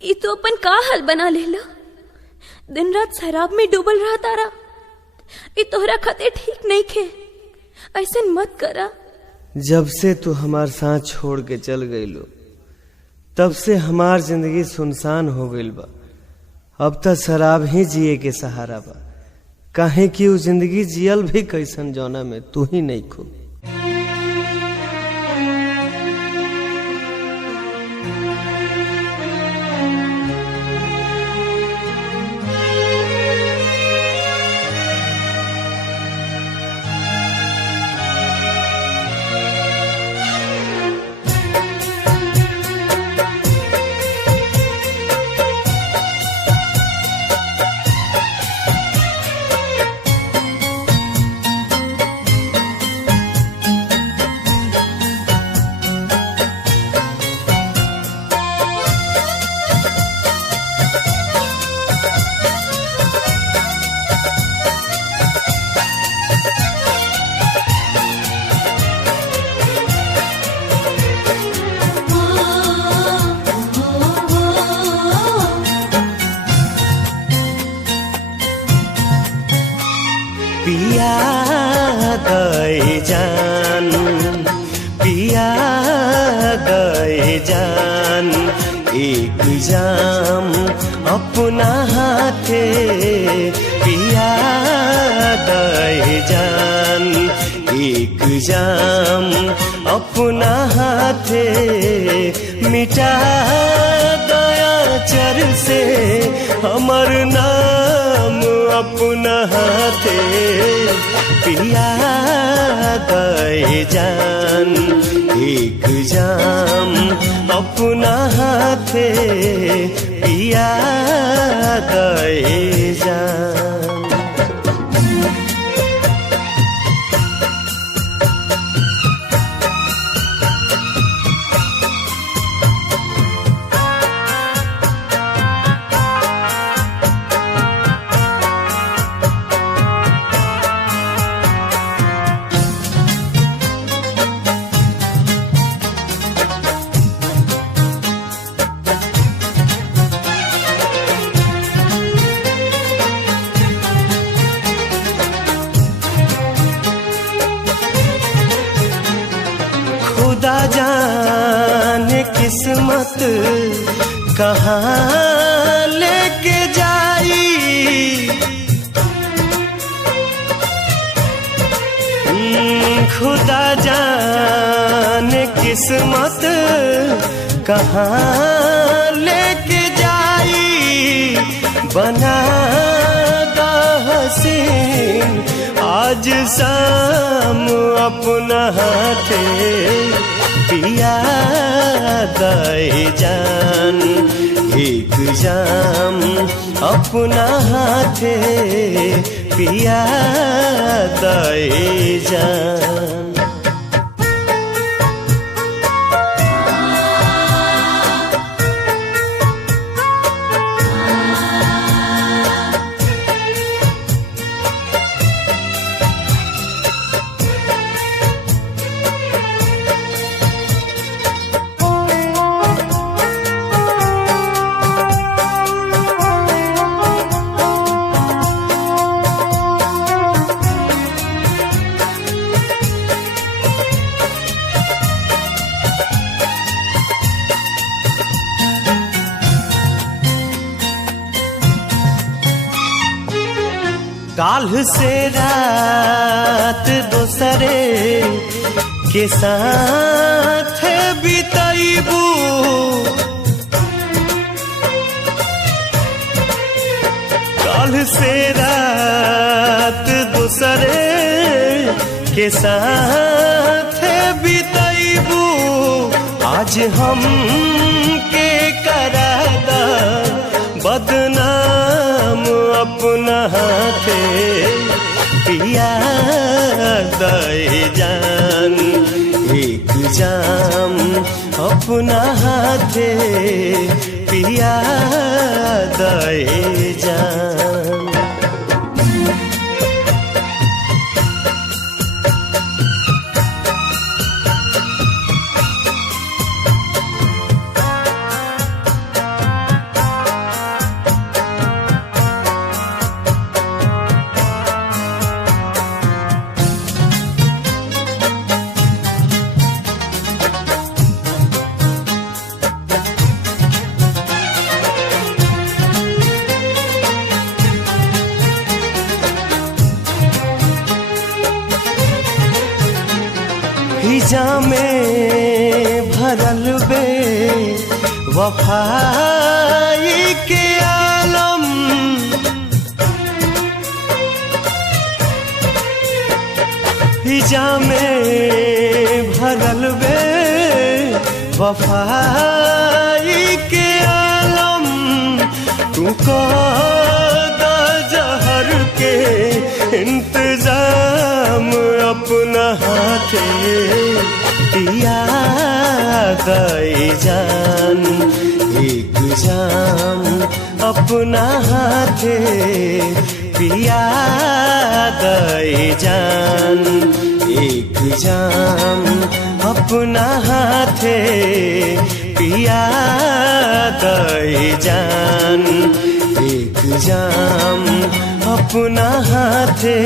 ये तो अपन का हाल बना लेला। दिन रात शराब में डूबल रहा तारा। ये तोहरा खातिर ठीक नहीं खे, ऐसे मत करा। जब से तू हमार साथ छोड़ के चल गईलो तब से हमार जिंदगी सुनसान हो गईल बा। अब तक शराब ही जिए के सहारा बा, काहे कि वो जिंदगी जियल भी कैसन जौना में तू ही नहीं खो। पिया गए जान, पिया गए जान, एक जाम अपना हाथे पिया गए जान, एक जाम अपना हाथे मिटा दया चर से हमर नाम अपना हाथे पिया गए जान, एक जाम अपना हाथे पिया गए जान। खुदा जाने किस्मत कहाँ लेके जाई, खुदा जाने किस्मत कहाँ लेके जाई, बना दा हसीन आज शाम अपना हाथे पिया गए जान, एक जाम अपना हाथे पिया गए जान। काल से रात दोसरे के साथ बिताइबू, काल से रात दोसरे के साथ बिताइबू, आज हम के करादा बदनाम अपना हाथे पिया गए जान, एक जाम अपना हाथे पिया गए जान। भरल बे वफाई के आलम। हिजा में भरल बे वफाई के आलम। तू कदा जहर के इंतजाम अपना हाथे पिया दई जान। एक जाम अपना हाथे पिया दई जान। एक जाम अपना हाथे पिया दई जान। एक जाम अपना हाथे